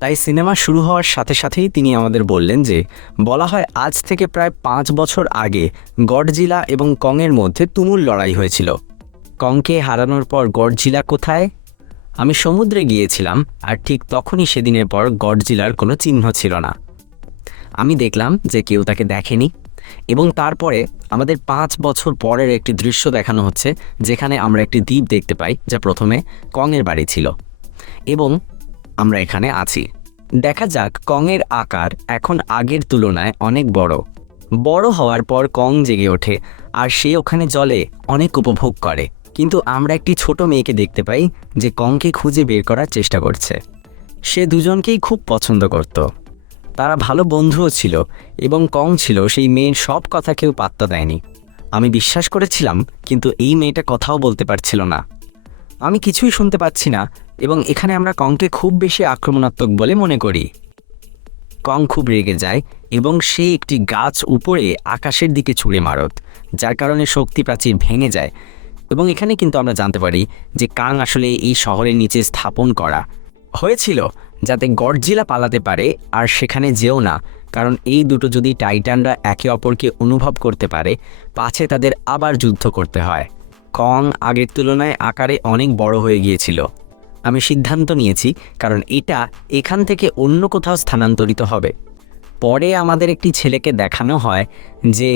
তাই সিনেমা শুরু হওয়ার সাথে সাথেই তিনি আমাদের বললেন যে, বলা হয় আজ থেকে প্রায় পাঁচ বছর আগে গডজিলা এবং কংয়ের মধ্যে তুমুল লড়াই হয়েছিল। কংকে হারানোর পর গডজিলা কোথায়? আমি সমুদ্রে গিয়েছিলাম আর ঠিক তখনই সেদিনের পর গডজিলার কোনো চিহ্ন ছিল না। আমি দেখলাম যে কেউ তাকে দেখেনি এবং তারপরে আমাদের পাঁচ বছর পরের একটি দৃশ্য দেখানো হচ্ছে, যেখানে আমরা একটি দ্বীপ দেখতে পাই, যা প্রথমে কংয়ের বাড়ি ছিল। এবং আমরা এখানে আছি। দেখা যাক, কংয়ের আকার এখন আগের তুলনায় অনেক বড়। বড় হওয়ার পর কং জেগে ওঠে, আর সে ওখানে জলে অনেক উপভোগ করে। কিন্তু আমরা একটি ছোট মেয়েকে দেখতে পাই, যে কংকে খুঁজে বের করার চেষ্টা করছে। সে দুজনকেই খুব পছন্দ করত। তারা ভালো বন্ধুও ছিল, এবং কং ছিল সেই মেয়ের সব কথা কেউ পাত্তা দেয়নি। আমি বিশ্বাস করেছিলাম, কিন্তু এই মেয়েটা কথাও বলতে পারছিল না। আমি কিছুই শুনতে পাচ্ছি না এবং এখানে আমরা কংকে খুব বেশি আক্রমণাত্মক বলে মনে করি। কং খুব রেগে যায় এবং সে একটি গাছ উপরে আকাশের দিকে ছুঁড়ে মারত, যার কারণে শক্তি প্রাচীর ভেঙে যায়। এবং এখানে কিন্তু আমরা জানতে পারি যে কাং আসলে এই শহরের নিচে স্থাপন করা হয়েছিল যাতে গডজিলা পালাতে পারে আর সেখানে যেও না, কারণ এই দুটো যদি টাইটানরা একে অপরকে অনুভব করতে পারে, পাছে তাদের আবার যুদ্ধ করতে হয়। কং আগের তুলনায় আকারে অনেক বড় হয়ে গিয়েছিল। আমি সিদ্ধান্ত নিয়েছি, কারণ এটা এখান থেকে অন্য কোথাও স্থানান্তরিত হবে। পরে আমাদের একটি ছেলেকে দেখানো হয় যে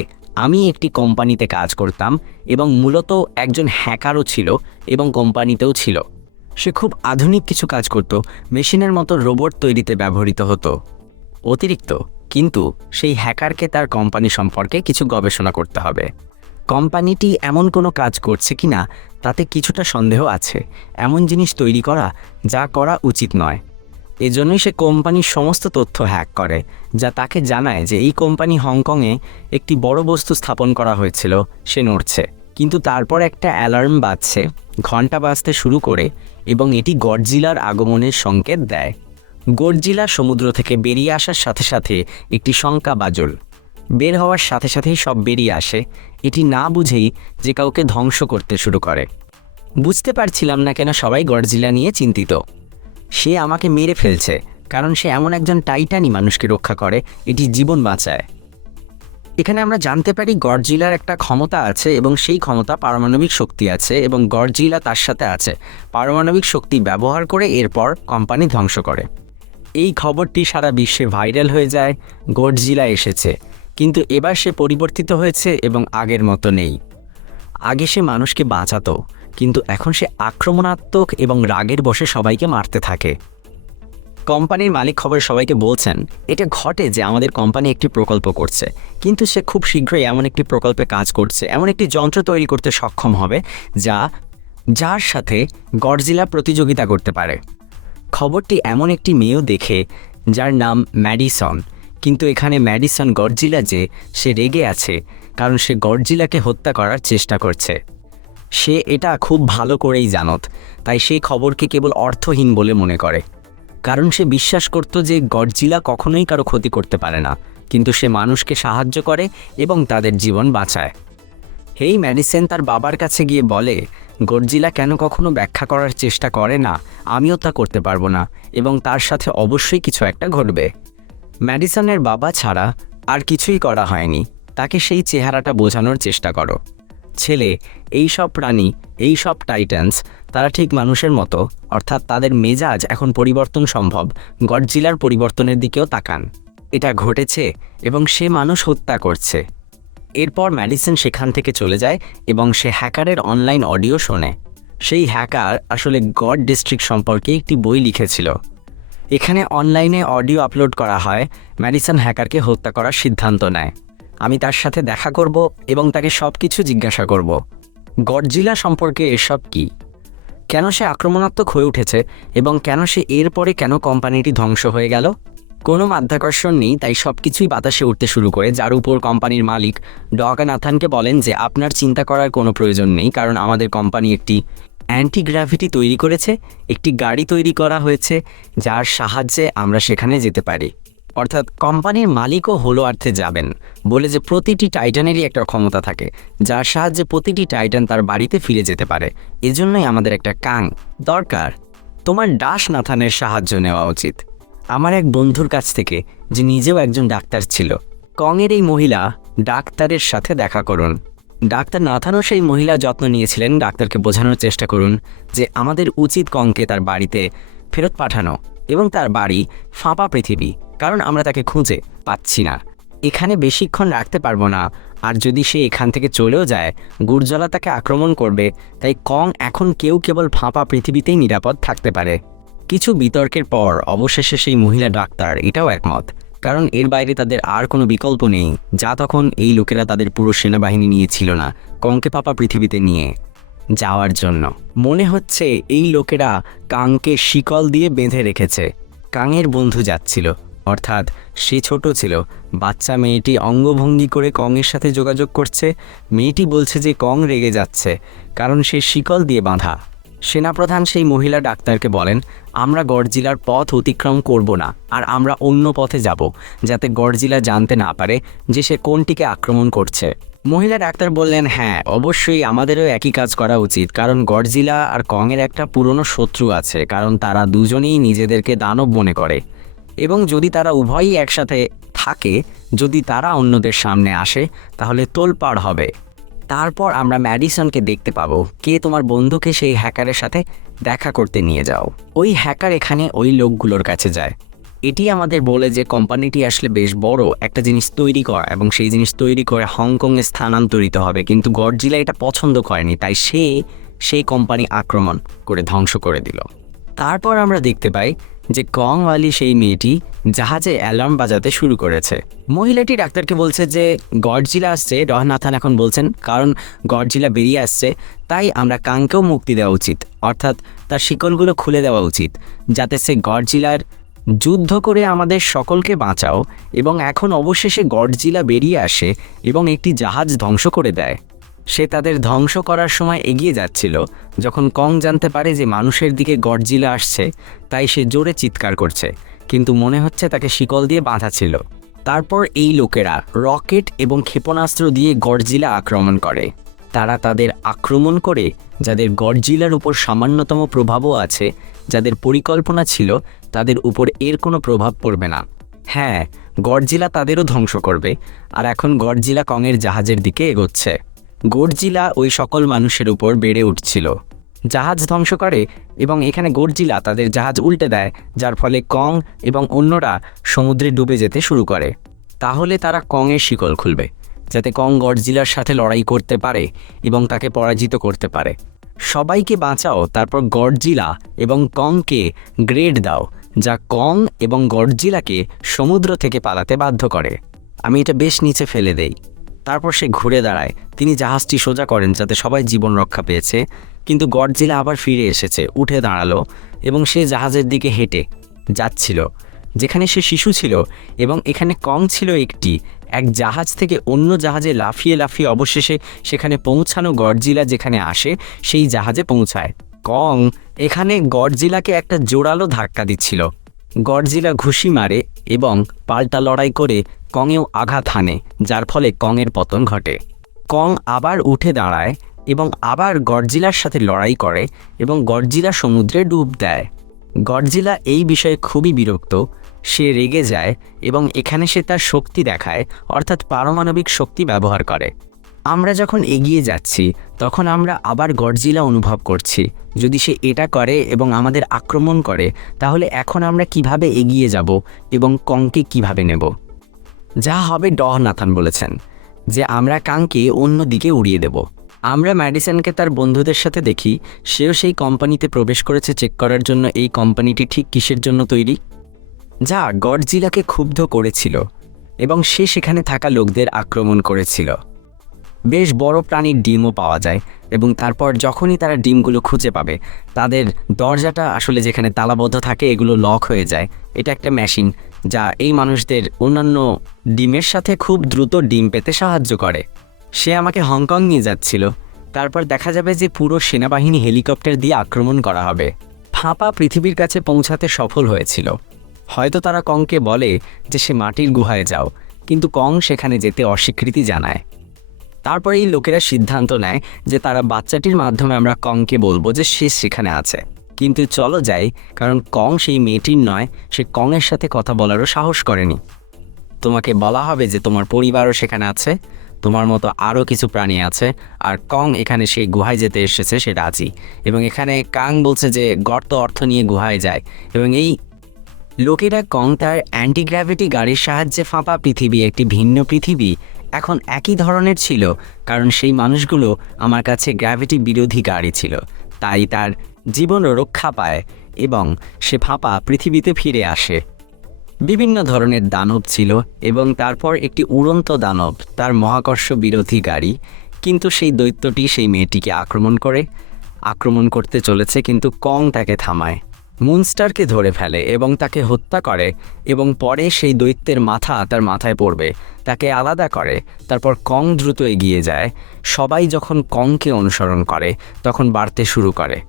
আমি একটি কোম্পানিতে কাজ করতাম এবং মূলত একজন হ্যাকারও ছিল এবং কোম্পানিতেও ছিল। সে খুব আধুনিক কিছু কাজ করত, মেশিনের মতো রোবট তৈরিতে ব্যবহৃত হতো। অতিরিক্ত, কিন্তু সেই হ্যাকারকে তার কোম্পানি সম্পর্কে কিছু গবেষণা করতে হবে। কোম্পানিটি এমন কোনো কাজ করছে কি না তাতে কিছুটা সন্দেহ আছে। এমন জিনিস তৈরি করা যা করা উচিত নয়। এজন্যই সে কোম্পানির সমস্ত তথ্য হ্যাক করে, যা তাকে জানায় যে এই কোম্পানি হংকংয়ে একটি বড় বস্তু স্থাপন করা হয়েছিল, সে নড়ছে। কিন্তু তারপর একটা অ্যালার্ম বাজছে ঘণ্টা বাজতে শুরু করে এবং এটি গডজিলার আগমনের সংকেত দেয়। গডজিলা সমুদ্র থেকে বেরিয়ে আসার সাথে সাথে একটি শঙ্কা বাজল। বের হওয়ার সাথে সাথেই সব বেরিয়ে আসে এটি না বুঝেই যে কাউকে ধ্বংস করতে শুরু করে। বুঝতে পারছিলাম না কেন সবাই গডজিলা নিয়ে চিন্তিত। সে আমাকে মেরে ফেলছে, কারণ সে এমন একজন টাইটানি মানুষকে রক্ষা করে, এটি জীবন বাঁচায়। এখানে আমরা জানতে পারি গডজিলার একটা ক্ষমতা আছে এবং সেই ক্ষমতা পারমাণবিক শক্তি আছে এবং গডজিলা তার সাথে আছে। পারমাণবিক শক্তি ব্যবহার করে এরপর কোম্পানি ধ্বংস করে। এই খবরটি সারা বিশ্বে ভাইরাল হয়ে যায় গডজিলা এসেছে। কিন্তু এবার সে পরিবর্তিত হয়েছে এবং আগের মতো নেই। আগে সে মানুষকে বাঁচাতো, কিন্তু এখন সে আক্রমণাত্মক এবং রাগের বসে সবাইকে মারতে থাকে। কোম্পানির মালিক খবর সবাইকে বলছেন, এটা ঘটে যে আমাদের কোম্পানি একটি প্রকল্প করছে, কিন্তু সে খুব শীঘ্রই এমন একটি প্রকল্পে কাজ করছে, এমন একটি যন্ত্র তৈরি করতে সক্ষম হবে, যা, যার সাথে গডজিলা প্রতিযোগিতা করতে পারে। খবরটি এমন একটি মেয়েও দেখে, যার নাম ম্যাডিসন। কিন্তু এখানে ম্যাডিসন গডজিলা যে সে রেগে আছে, কারণ সে গডজিলাকে হত্যা করার চেষ্টা করছে। সে এটা খুব ভালো করেই জানত, তাই সেই খবরকে কেবল অর্থহীন বলে মনে করে। কারণ সে বিশ্বাস করত যে গডজিলা কখনোই কারও ক্ষতি করতে পারে না, কিন্তু সে মানুষকে সাহায্য করে এবং তাদের জীবন বাঁচায়। হেই ম্যাডিসেন, তার বাবার কাছে গিয়ে বলে গডজিলা কেন কখনো ব্যাখ্যা করার চেষ্টা করে না? আমিও তা করতে পারব না এবং তার সাথে অবশ্যই কিছু একটা ঘটবে। ম্যাডিসনের বাবা ছাড়া আর কিছুই করা হয়নি। তাকে সেই চেহারাটা বোঝানোর চেষ্টা করো। ছেলে, এই সব প্রাণী, এই সব টাইটান্স, তারা ঠিক মানুষের মতো, অর্থাৎ তাদের মেজাজ এখন পরিবর্তন সম্ভব। গডজিলার পরিবর্তনের দিকেও তাকান। এটা ঘটেছে এবং সে মানুষ হত্যা করছে। এরপর ম্যাডিসন সেখান থেকে চলে যায় এবং সে হ্যাকারের অনলাইন অডিও শোনে। সেই হ্যাকার আসলে গড ডিস্ট্রিক্ট সম্পর্কে একটি বই লিখেছিল। এখানে অনলাইনে অডিও আপলোড করা হয়, ম্যাডিসন হ্যাকারকে হত্যা করার সিদ্ধান্ত নেয়। আমি তার সাথে দেখা করব এবং তাকে সব কিছু জিজ্ঞাসা করব। গডজিলা সম্পর্কে এসব কি? কেন সে আক্রমণাত্মক হয়ে উঠেছে এবং কেন সে এরপরে কেন কোম্পানিটি ধ্বংস হয়ে গেল? কোনো মাধ্যাকর্ষণ নেই, তাই সব কিছুই বাতাসে উঠতে শুরু করে, যার উপর কোম্পানির মালিক ডগা নাথানকে বলেন যে আপনার চিন্তা করার কোনো প্রয়োজন নেই, কারণ আমাদের কোম্পানি একটি অ্যান্টি গ্র্যাভিটি তৈরি করেছে, একটি গাড়ি তৈরি করা হয়েছে যার সাহায্যে আমরা সেখানে যেতে পারি। অর্থাৎ কোম্পানির মালিকও হলো অর্থে যাবেন বলে যে প্রতিটি টাইটানেরই একটা ক্ষমতা থাকে, যার সাহায্যে প্রতিটি টাইটান তার বাড়িতে ফিরে যেতে পারে। এজন্যই আমাদের একটা কাং দরকার। তোমার ডাস নাথানের সাহায্য নেওয়া উচিত। আমার এক বন্ধুর কাছ থেকে, যে নিজেও একজন ডাক্তার ছিল কংয়ের এই মহিলা ডাক্তারের সাথে দেখা করুন। ডাক্তার নাথানও সেই মহিলা যত্ন নিয়েছিলেন। ডাক্তারকে বোঝানোর চেষ্টা করুন যে আমাদের উচিত কংকে তার বাড়িতে ফেরত পাঠানো এবং তার বাড়ি ফাঁপা পৃথিবী, কারণ আমরা তাকে খুঁজে পাচ্ছি না। এখানে বেশিক্ষণ রাখতে পারব না, আর যদি সে এখান থেকে চলেও যায়, গুরজলা তাকে আক্রমণ করবে, তাই কং এখন কেউ কেবল ফাঁপা পৃথিবীতেই নিরাপদ থাকতে পারে। কিছু বিতর্কের পর অবশেষে সেই মহিলা ডাক্তার, এটাও একমত। কারণ এর বাইরে তাদের আর কোনো বিকল্প নেই, যা তখন এই লোকেরা তাদের পুরো সেনাবাহিনী নিয়ে ছিল না কংকে পাপা পৃথিবীতে নিয়ে যাওয়ার জন্য। মনে হচ্ছে এই লোকেরা কাংকে শিকল দিয়ে বেঁধে রেখেছে। কাংয়ের বন্ধু যাচ্ছিল, অর্থাৎ সে ছোট ছিল। বাচ্চা মেয়েটি অঙ্গভঙ্গি করে কংয়ের সাথে যোগাযোগ করছে। মেয়েটি বলছে যে কং রেগে যাচ্ছে, কারণ সে শিকল দিয়ে বাঁধা। সেনাপ্রধান সেই মহিলা ডাক্তারকে বলেন, আমরা গড়জিলার পথ অতিক্রম করব না, আর আমরা অন্য পথে যাব, যাতে গড়জিলা জানতে না পারে যে সে কোনটিকে আক্রমণ করছে। মহিলা ডাক্তার বললেন হ্যাঁ অবশ্যই আমাদেরও একই কাজ করা উচিত, কারণ গডজিলা আর কংয়ের একটা পুরনো শত্রু আছে, কারণ তারা দুজনেই নিজেদেরকে দানব মনে করে। এবং যদি তারা উভয়ই একসাথে থাকে, যদি তারা অন্যদের সামনে আসে, তাহলে তোলপাড় হবে। তারপর আমরা ম্যাডিসনকে দেখতে পাবো। কে তোমার বন্ধুকে সেই হ্যাকারের সাথে দেখা করতে নিয়ে যাও। ওই হ্যাকার এখানে ওই লোকগুলোর কাছে যায়। এটি আমাদের বলে যে কোম্পানিটি আসলে বেশ বড়, একটা জিনিস তৈরি করা এবং সেই জিনিস তৈরি করে হংকংয়ে স্থানান্তরিত হবে। কিন্তু গডজিলা এটা পছন্দ করেনি, তাই সে সেই কোম্পানি আক্রমণ করে ধ্বংস করে দিল। তারপর আমরা দেখতে পাই যে কং ওয়ালি সেই মেয়েটি জাহাজে অ্যালার্ম বাজাতে শুরু করেছে। মহিলাটি ডাক্তারকে বলছে যে, গডজিলা আসছে। রহনাথান এখন বলছেন, কারণ গডজিলা বেরিয়ে আসছে, তাই আমরা কাংকেও মুক্তি দেওয়া উচিত। অর্থাৎ তার শিকলগুলো খুলে দেওয়া উচিত, যাতে সে গডজিলার যুদ্ধ করে আমাদের সকলকে বাঁচাও এবং এখন অবশেষে গডজিলা বেরিয়ে আসে এবং একটি জাহাজ ধ্বংস করে দেয়। সে তাদের ধ্বংস করার সময় এগিয়ে যাচ্ছিল। যখন কং জানতে পারে যে মানুষের দিকে গডজিলা আসছে, তাই সে জোরে চিৎকার করছে, কিন্তু মনে হচ্ছে তাকে শিকল দিয়ে বাঁধা ছিল। তারপর এই লোকেরা রকেট এবং ক্ষেপণাস্ত্র দিয়ে গডজিলা আক্রমণ করে। তারা তাদের আক্রমণ করে, যাদের গডজিলার উপর সামান্যতম প্রভাবও আছে, যাদের পরিকল্পনা ছিল, তাদের উপর এর কোনো প্রভাব পড়বে না। হ্যাঁ গডজিলা তাদেরও ধ্বংস করবে, আর এখন গডজিলা কংয়ের জাহাজের দিকে এগোচ্ছে। গডজিলা ওই সকল মানুষের উপর বেড়ে উঠছিল। জাহাজ ধ্বংস করে এবং এখানে গডজিলা তাদের জাহাজ উল্টে দেয়, যার ফলে কং এবং অন্যরা সমুদ্রে ডুবে যেতে শুরু করে। তাহলে তারা কংয়ের শিকল খুলবে, যাতে কং গডজিলার সাথে লড়াই করতে পারে এবং তাকে পরাজিত করতে পারে। সবাইকে বাঁচাও, তারপর গডজিলা এবং কংকে গ্রেড দাও, যা কং এবং গডজিলাকে সমুদ্র থেকে পালাতে বাধ্য করে। আমি এটা বেশ নিচে ফেলে দেই। তারপর সে ঘুরে দাঁড়ায়। তিনি জাহাজটি সোজা করেন যাতে সবাই জীবন রক্ষা পেয়েছে। কিন্তু গডজিলা আবার ফিরে এসেছে, উঠে দাঁড়াল এবং সে জাহাজের দিকে হেঁটে যাচ্ছিল, যেখানে সে শিশু ছিল এবং এখানে কং ছিল একটি। এক জাহাজ থেকে অন্য জাহাজে লাফিয়ে লাফিয়ে অবশেষে সেখানে পৌঁছানো গডজিলা যেখানে আসে, সেই জাহাজে পৌঁছায়। কং এখানে গডজিলাকে একটা জোরালো ধাক্কা দিচ্ছিল। গডজিলা ঘুষি মারে এবং পাল্টা লড়াই করে কংয়েও আঘাত হানে, যার ফলে কংয়ের পতন ঘটে। কং আবার উঠে দাঁড়ায় এবং আবার গডজিলার সাথে লড়াই করে এবং গডজিলা সমুদ্রে ডুব দেয়। গডজিলা এই বিষয়ে খুবই বিরক্ত, সে রেগে যায় এবং এখানে সে তার শক্তি দেখায়, অর্থাৎ পারমাণবিক শক্তি ব্যবহার করে। আমরা যখন এগিয়ে যাচ্ছি, তখন আমরা আবার গডজিলা অনুভব করছি, যদি সে এটা করে এবং আমাদের আক্রমণ করে, তাহলে এখন আমরা কীভাবে এগিয়ে যাব এবং কংকে কীভাবে নেব? যা হবে ডহ নাথান বলেছেন, যে আমরা কাঙ্কে অন্য দিকে উড়িয়ে দেব। আমরা ম্যাডিসনকে তার বন্ধুদের সাথে দেখি, সেও সেই কোম্পানিতে প্রবেশ করেছে চেক করার জন্য। এই কোম্পানিটি ঠিক কিসের জন্য তৈরি? যা গডজিলাকে ক্ষুব্ধ করেছিল এবং সে সেখানে থাকা লোকদের আক্রমণ করেছিল। বেশ বড় প্রাণীর ডিমও পাওয়া যায় এবং তারপর যখনই তারা ডিমগুলো খুঁজে পাবে, তাদের দরজাটা আসলে যেখানে তালাবদ্ধ থাকে এগুলো লক হয়ে যায়। এটা একটা মেশিন যা এই মানুষদের অন্যান্য ডিমের সাথে খুব দ্রুত ডিম পেতে সাহায্য করে। সে আমাকে হংকং নিয়ে যাচ্ছিল। তারপর দেখা যাবে যে পুরো সেনাবাহিনী হেলিকপ্টার দিয়ে আক্রমণ করা হবে। ফাঁপা পৃথিবীর কাছে পৌঁছাতে সফল হয়েছিল। হয়তো তারা কংকে বলে যে সে মাটির গুহায় যাও, কিন্তু কং সেখানে যেতে অস্বীকৃতি জানায়। তারপরে এই লোকেরা সিদ্ধান্ত নেয় যে তারা বাচ্চাটির মাধ্যমে আমরা কংকে বলব যে সে সেখানে আছে। কিন্তু চলো যাই, কারণ কং সেই মেয়েটির নয়, সে কংয়ের সাথে কথা বলারও সাহস করেনি। তোমাকে বলা হবে যে তোমার পরিবারও সেখানে আছে, তোমার মতো আরও কিছু প্রাণী আছে, আর কং এখানে সেই গুহায় যেতে এসেছে, সে রাজি। এবং এখানে কাং বলছে যে গর্ত অর্থ নিয়ে গুহায় যায়। এবং এই লোকেরা কং তার অ্যান্টিগ্র্যাভিটি গাড়ির সাহায্যে ফাঁপা পৃথিবী, একটি ভিন্ন পৃথিবী এখন একই ধরনের ছিল, কারণ সেই মানুষগুলো আমার কাছে গ্র্যাভিটি বিরোধী গাড়ি ছিল। তাই তার জীবন রক্ষা পায় এবং সে ফাঁপা পৃথিবীতে ফিরে আসে। বিভিন্ন ধরনের দানব ছিল এবং তারপর একটি উড়ন্ত দানব, তার মহাকর্ষ বিরোধী গাড়ি। কিন্তু সেই দৈত্যটি সেই মেয়েটিকে আক্রমণ করে। আক্রমণ করতে চলেছে, কিন্তু কং তাকে থামায়। মুনস্টারকে ধরে ফেলে এবং তাকে হত্যা করে এবং পরে সেই দৈত্যের মাথা তার মাথায় পড়বে, তাকে আলাদা করে, তারপর কং দ্রুত এগিয়ে যায়। সবাই যখন কংকে অনুসরণ করে, তখন বাড়তে শুরু করে।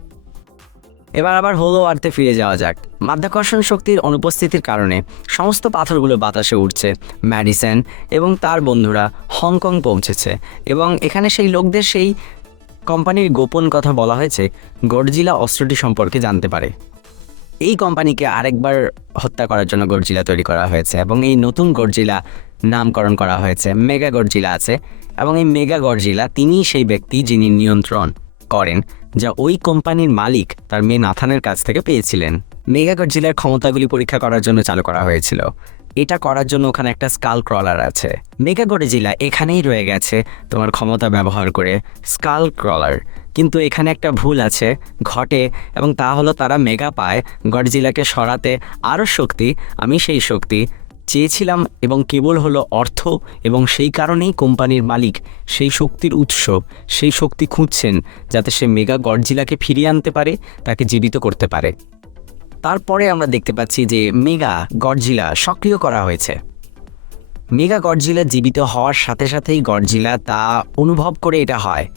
এবার আবার হলো আর্থে ফিরে যাওয়া যাক। মাধ্যাকর্ষণ শক্তির অনুপস্থিতির কারণে সমস্ত পাথরগুলো বাতাসে উঠছে ম্যাডিসন এবং তার বন্ধুরা হংকং পৌঁছেছে এবং এখানে সেই লোকদের সেই কোম্পানির গোপন কথা বলা হয়েছে, গডজিলা অস্ত্রটি সম্পর্কে জানতে পারে। এই কোম্পানিকে আরেকবার হত্যা করার জন্য গডজিলা তৈরি করা হয়েছে এবং এই নতুন গডজিলা নামকরণ করা হয়েছে, মেগা গডজিলা আছে এবং এই মেগা গডজিলা তিনিই সেই ব্যক্তি যিনি নিয়ন্ত্রণ করেন, যা ওই কোম্পানির মালিক তার মেয়ে নাথানের কাছ থেকে পেয়েছিলেন। মেগা গডজিলার ক্ষমতাগুলি পরীক্ষা করার জন্য চালু করা হয়েছিল। এটা করার জন্য ওখানে একটা স্কাল ক্রলার আছে। মেগা গডজিলা এখানেই রয়ে গেছে তোমার ক্ষমতা ব্যবহার করে স্কাল ক্রলার। কিন্তু এখানে একটা ভুল আছে, ঘটে এবং তা হলো তারা মেগা পায়, গডজিলাকে সরাতে আরও শক্তি, আমি সেই শক্তি। চেয়েছিলাম এবং কেবল হলো অর্থ এবং সেই কারণেই কোম্পানির মালিক সেই শক্তির উৎস, সেই শক্তি খুঁজছেন যাতে সে মেগা গডজিলাকে ফিরিয়ে আনতে পারে, তাকে জীবিত করতে পারে। তারপরে আমরা দেখতে পাচ্ছি যে মেগা গডজিলা সক্রিয় করা হয়েছে। মেগা গডজিলা জীবিত হওয়ার সাথে সাথেই গডজিলা তা অনুভব করে এটা হয়।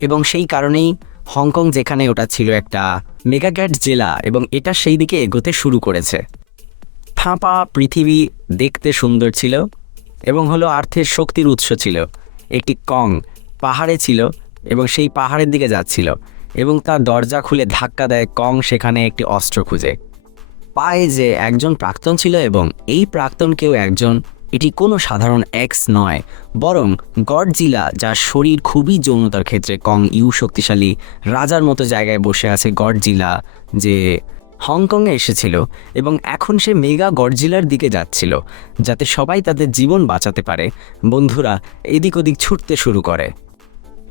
এবং সেই কারণেই হংকং যেখানে ওটা ছিল একটা মেগাগ্যাট জেলা এবং এটা সেই দিকে এগোতে শুরু করেছে। ফাঁপা পৃথিবী দেখতে সুন্দর ছিল এবং হলো আর্থের শক্তির উৎস ছিল। একটি কং পাহাড়ে ছিল এবং সেই পাহাড়ের দিকে যাচ্ছিল এবং তার দরজা খুলে ধাক্কা দেয় কং সেখানে একটি অস্ত্র খুঁজে। পায় যে একজন প্রাক্তন ছিল এবং এই প্রাক্তন কেউ একজন এটি কোনো সাধারণ এক্স নয়, বরং গডজিলা, যার শরীর খুবই যৌনতার ক্ষেত্রে কং ইউ শক্তিশালী, রাজার মতো জায়গায় বসে আছে গডজিলা, যে হংকংয়ে এসেছিল এবং এখন সে মেগা গডজিলার দিকে যাচ্ছিল, যাতে সবাই তাদের জীবন বাঁচাতে পারে। বন্ধুরা, এদিক ওদিক ছুটতে শুরু করে।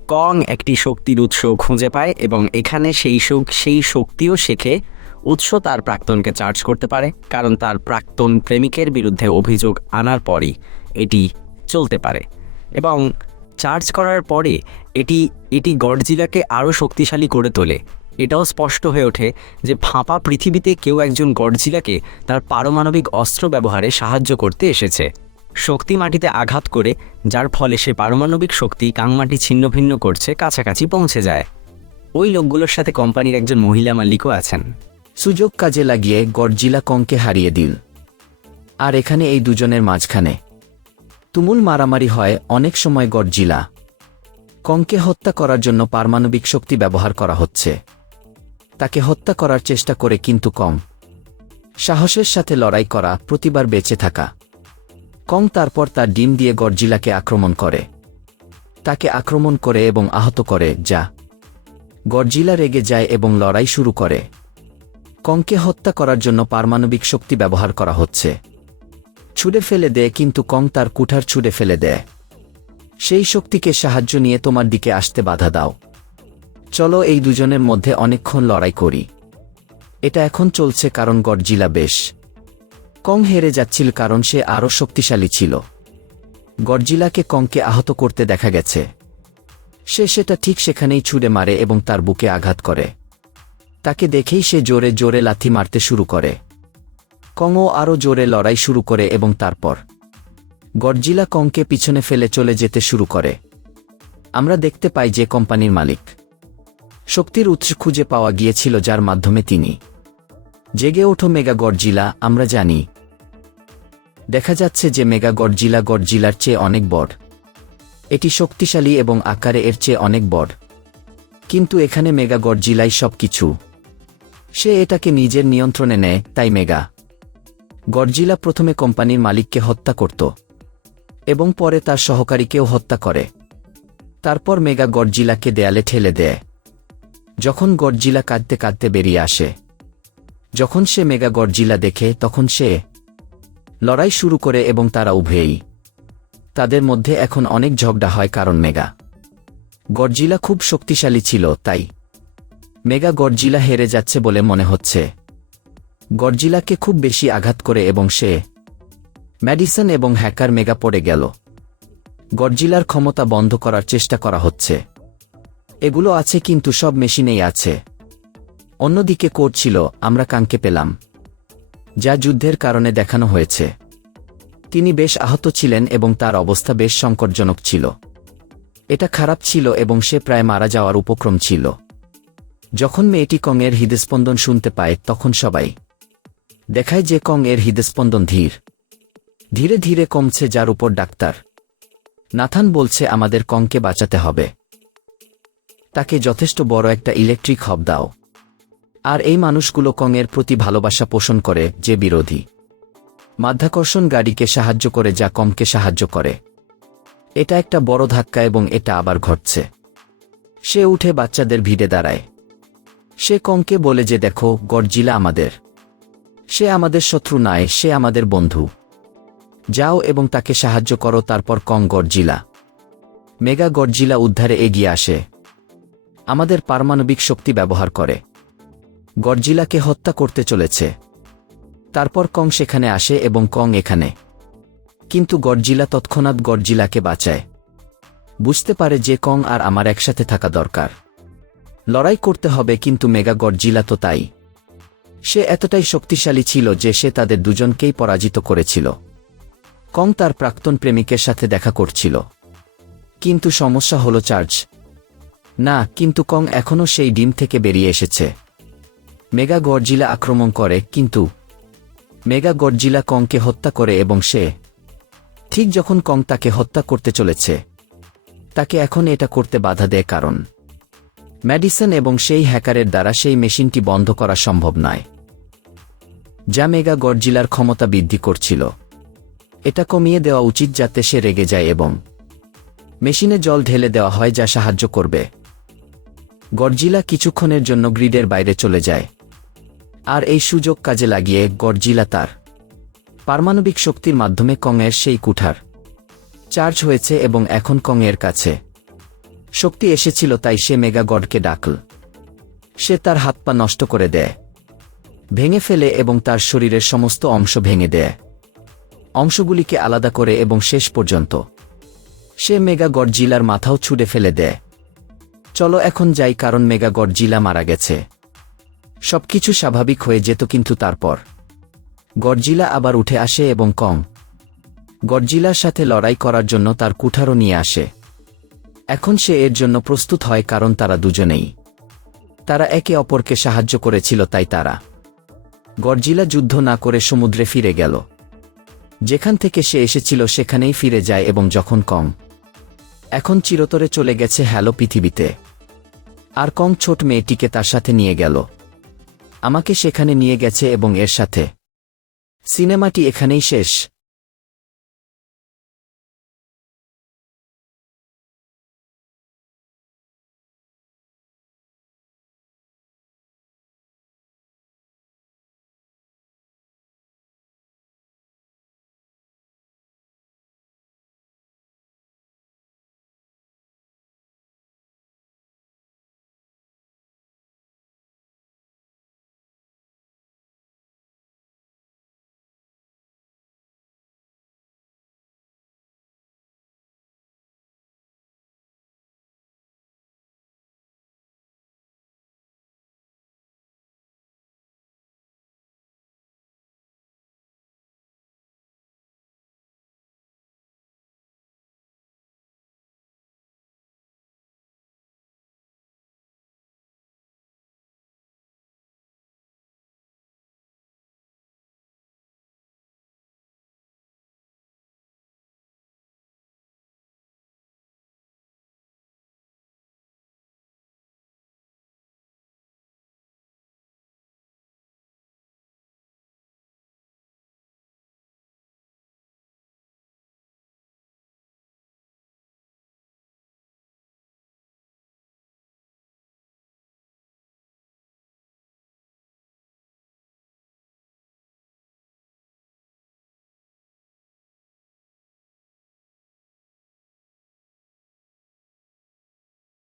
কং একটি শক্তির উৎস খুঁজে পায় এবং এখানে সেই সেই শক্তিও শেখে উৎস তার প্রাক্তনকে চার্জ করতে পারে, কারণ তার প্রাক্তন প্রেমিকের বিরুদ্ধে অভিযোগ আনার পরই এটি চলতে পারে। এবং চার্জ করার পরে এটি এটি গডজিলাকে আরও শক্তিশালী করে তোলে। এটাও স্পষ্ট হয়ে ওঠে যে ফাঁপা পৃথিবীতে কেউ একজন গডজিলাকে তার পারমাণবিক অস্ত্র ব্যবহারে সাহায্য করতে এসেছে। শক্তি মাটিতে আঘাত করে, যার ফলে সে পারমাণবিক শক্তি কাংমাটি ছিন্নভিন্ন করছে, কাছাকাছি পৌঁছে যায়। ওই লোকগুলোর সাথে কোম্পানির একজন মহিলা মালিকও আছেন। সুযোগ কাজে লাগিয়ে গডজিলা কংকে হারিয়ে দিল। আর এখানে এই দুজনের মাঝখানে। তুমুল মারামারি হয় অনেক সময় গডজিলা কংকে হত্যা করার জন্য পারমাণবিক শক্তি ব্যবহার করা হচ্ছে। তাকে হত্যা করার চেষ্টা করে কিন্তু কম। সাহসের সাথে লড়াই করা, প্রতিবার বেঁচে থাকা। কং তারপর তার ডিম দিয়ে গডজিলাকে আক্রমণ করে। তাকে আক্রমণ করে এবং আহত করে, যা গডজিলা রেগে যায় এবং লড়াই শুরু করে। কংকে হত্যা করার জন্য পারমাণবিক শক্তি ব্যবহার করা হচ্ছে। ছুড়ে ফেলে দেয় কিন্তু কং তার কুঠার ছুড়ে ফেলে দেয় সেই শক্তিকে সাহায্য নিয়ে তোমার দিকে আসতে বাধা দাও। চলো এই দুজনের মধ্যে অনেকক্ষণ লড়াই করি। এটা এখন চলছে কারণ গডজিলা বেশ। কং হেরে যাচ্ছিল কারণ সে আরও শক্তিশালী ছিল। গডজিলাকে কংকে আহত করতে দেখা গেছে। সে সেটা ঠিক সেখানেই ছুড়ে মারে এবং তার বুকে আঘাত করে। তাকে দেখেই সে জোরে জোরে লাথি মারতে শুরু করে। কংও আরও জোরে লড়াই শুরু করে এবং তারপর গডজিলা কংকে পিছনে ফেলে চলে যেতে শুরু করে। আমরা দেখতে পাই যে কোম্পানির মালিক শক্তির উৎস খুঁজে পাওয়া গিয়েছিল যার মাধ্যমে তিনি জেগে ওঠো মেগা গডজিলা আমরা জানি। দেখা যাচ্ছে যে মেগা গডজিলা গডজিলার চেয়ে অনেক বড়। এটি শক্তিশালী এবং আকারে এর চেয়ে অনেক বড়। কিন্তু এখানে মেগা গডজিলাই সব কিছু সে এটাকে নিজের নিয়ন্ত্রণে নেয়, তাই মেগা। গডজিলা প্রথমে কোম্পানির মালিককে হত্যা করত এবং পরে তার সহকারীকেও হত্যা করে। তারপর মেগা গডজিলাকে দেয়ালে ঠেলে দেয়। যখন গডজিলা কাঁদতে কাঁদতে বেরিয়ে আসে, যখন সে মেগা গডজিলা দেখে, তখন সে লড়াই শুরু করে এবং তারা উভয়েই। তাদের মধ্যে এখন অনেক ঝগড়া হয় কারণ মেগা। গডজিলা খুব শক্তিশালী ছিল, তাই মেগা গডজিলা হেরে যাচ্ছে বলে মনে হচ্ছে। গডজিলাকে খুব বেশি আঘাত করে এবং সে ম্যাডিসন এবং হ্যাকার মেগা পড়ে গেল। গডজিলার ক্ষমতা বন্ধ করার চেষ্টা করা হচ্ছে। এগুলো আছে কিন্তু সব মেশিনেই আছে। অন্যদিকে কোড ছিল, আমরা কাঙ্কে পেলাম। যা যুদ্ধের কারণে দেখানো হয়েছে। তিনি বেশ আহত ছিলেন এবং তার অবস্থা বেশ সংকটজনক ছিল। এটা খারাপ ছিল এবং সে প্রায় মারা যাওয়ার উপক্রম ছিল। যখন মেয়েটি কংয়ের হৃদস্পন্দন শুনতে পায়, তখন সবাই দেখায় যে কং এর হৃদস্পন্দন ধীর। ধীরে ধীরে কমছে যার উপর ডাক্তার। নাথান বলছে, আমাদের কংকে বাঁচাতে হবে। তাকে যথেষ্ট বড় একটা ইলেকট্রিক হব দাও। আর এই মানুষগুলো কংয়ের প্রতি ভালোবাসা পোষণ করে, যে বিরোধী। মাধ্যাকর্ষণ গাড়িকে সাহায্য করে, যা কমকে সাহায্য করে। এটা একটা বড় ধাক্কা এবং এটা আবার ঘটছে। সে উঠে বাচ্চাদের ভিড়ে দাঁড়ায়। সে কংকে বলে যে দেখো গডজিলা আমাদের। সে আমাদের শত্রু নয় সে আমাদের বন্ধু। যাও এবং তাকে সাহায্য করো, তারপর কং গডজিলা মেগা গডজিলা উদ্ধারে এগিয়ে আসে। আমাদের পারমাণবিক শক্তি ব্যবহার করে। গডজিলাকে হত্যা করতে চলেছে। তারপর কং সেখানে আসে এবং কং এখানে। কিন্তু গডজিলা তৎক্ষণাৎ গডজিলাকে বাঁচায়। বুঝতে পারে যে কং আর আমার একসাথে থাকা দরকার। লড়াই করতে হবে কিন্তু মেগা গডজিলা তো তাই। সে এতটাই শক্তিশালী ছিল যে সে তাদের দুজনকেই পরাজিত করেছিল। কং তার প্রাক্তন প্রেমিকের সাথে দেখা করছিল। কিন্তু সমস্যা হলো চার্জ। না, কিন্তু কং এখনও সেই ডিম থেকে বেরিয়ে এসেছে। মেগা গডজিলা আক্রমণ করে, কিন্তু মেগা গডজিলা কংকে হত্যা করে এবং সে ঠিক যখন কং তাকে হত্যা করতে চলেছে, তাকে এখন এটা করতে বাধা দেয় কারণ ম্যাডিসন এবং সেই হ্যাকারের দ্বারা সেই মেশিনটি বন্ধ করা সম্ভব নয়। যা মেগা গডজিলার ক্ষমতা বৃদ্ধি করছিল। এটা কমিয়ে দেওয়া উচিত যাতে সে রেগে যায় এবং মেশিনে জল ঢেলে দেওয়া হয় যা সাহায্য করবে। গডজিলা কিছুক্ষণের জন্য গ্রিডের বাইরে চলে যায়। আর এই সুযোগ কাজে লাগিয়ে গডজিলা তার পারমাণবিক শক্তির মাধ্যমে কংয়ের সেই কুঠার চার্জ হয়েছে এবং এখন কংয়ের কাছে। শক্তি এসেছিল তাই সে মেগা গডকে ডাকল। সে তার হাত পা নষ্ট করে দেয়। ভেঙে ফেলে এবং তার শরীরের সমস্ত অংশ ভেঙে দেয়। অংশগুলিকে আলাদা করে এবং শেষ পর্যন্ত সে মেগা গডজিলার মাথাও ছুড়ে ফেলে দেয়। চলো এখন যাই কারণ মেগা গডজিলা মারা গেছে। সবকিছু স্বাভাবিক হয়ে যেত কিন্তু তারপর। গডজিলা আবার উঠে আসে এবং কম গডজিলার সাথে লড়াই করার জন্য তার কুঠারও নিয়ে আসে। এখন সে এর জন্য প্রস্তুত হয় কারণ তারা দুজনেই। তারা একে অপরকে সাহায্য করেছিল, তাই তারা গডজিলা যুদ্ধ না করে সমুদ্রে ফিরে গেল। যেখান থেকে সে এসেছিল সেখানেই ফিরে যায় এবং যখন কম এখন চিরতরে চলে গেছে হ্যালো পৃথিবীতে। আর কং ছোট মেয়েটিকে তার সাথে নিয়ে গেল। আমাকে সেখানে নিয়ে গেছে এবং এর সাথে। সিনেমাটি এখানেই শেষ।